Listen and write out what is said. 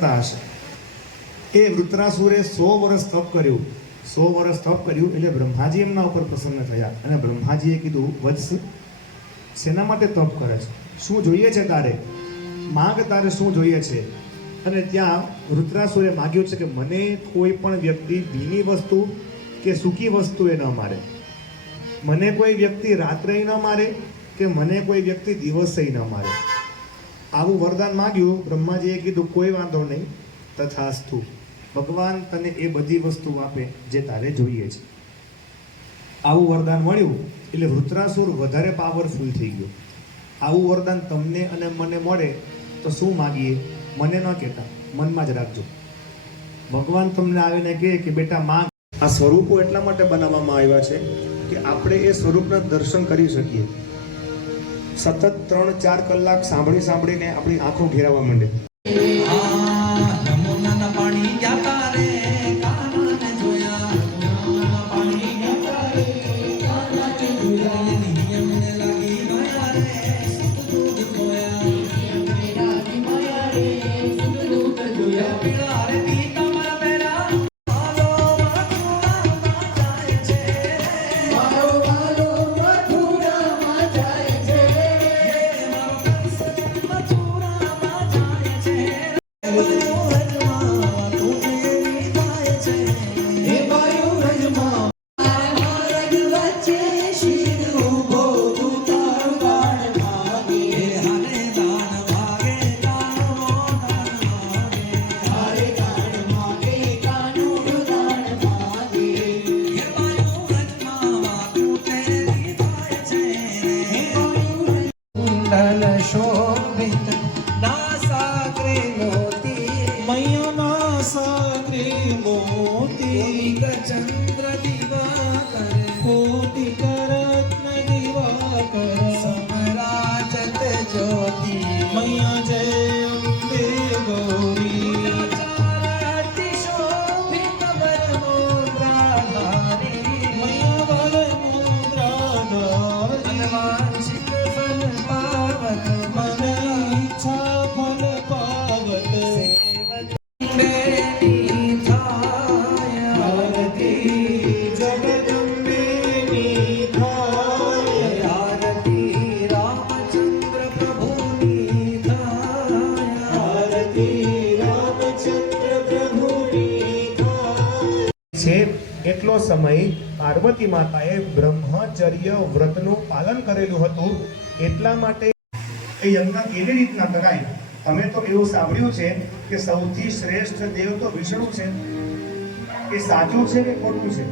હશે કે વૃત્રાસુરે 100 વર્ષ તપ કર્યું. 100 વર્ષ તપ કર્યું એટલે બ્રહ્માજી એમના ઉપર પ્રસન્ન થયા અને બ્રહ્માજીએ કીધું, વત્સ શેના માટે તપ કરે છે, શું જોઈએ છે તારે, માંગ તારે શું જોઈએ છે. અને ત્યાં વૃત્રાસુરે માગ્યું છે કે મને કોઈ પણ વ્યક્તિ ભીની વસ્તુ કે સૂકી વસ્તુ એ ન મારે, મને કોઈ વ્યક્તિ રાત્રે ન મારે કે મને કોઈ વ્યક્તિ દિવસે ન મારે. આવું વરદાન માગ્યું. બ્રહ્માજીએ કીધું કોઈ વાંધો નહીં, તથાસ્તુ, ભગવાન તને એ બધી વસ્તુ આપે જે તારે જોઈએ છે. આવું વરદાન મળ્યું એટલે વૃત્રાસુર વધારે પાવરફુલ થઈ ગયો. આવું વરદાન તમને અને મને મળે તો શું માગીએ, મને ન કહેતા, મનમાં જ રાખજો. ભગવાન તમને આવીને કહે કે બેટા માંગ. આ સ્વરૂપો એટલા માટે બનાવવામાં આવ્યા છે કે આપણે એ સ્વરૂપના દર્શન કરી શકીએ. સતત 3-4 કલાક સાંભળીને આપણી આંખો ઘેરાવા માંડે. शोभित नासाग्रे मोती मैया नासाग्रे मोती चंद्र दिवाकर कोटिक रत्न दिवाकर समराजत ज्योति मैया जय अम्बे गौरी शोभित वरमुद्राधारी मैया वरमुद्राधारी वांछित फल पावत मन इच्छा फल पावत सेवती थाय आरती जगदम्बे थाय आरती रामचंद्र प्रभु थाय आरती रामचंद्र प्रभु છે એટલો સમય પાર્વતી માતાએ બ્રહ્મચર્ય વ્રતનું પાલન કરેલું હતું. એટલા માટે એ યજ્ઞ કેવી રીતના કરાય, અમે તો એવું સાંભળ્યું છે કે સૌથી શ્રેષ્ઠ દેવ તો વિષ્ણુ છે. એ સાચું છે કે ખોટું છે?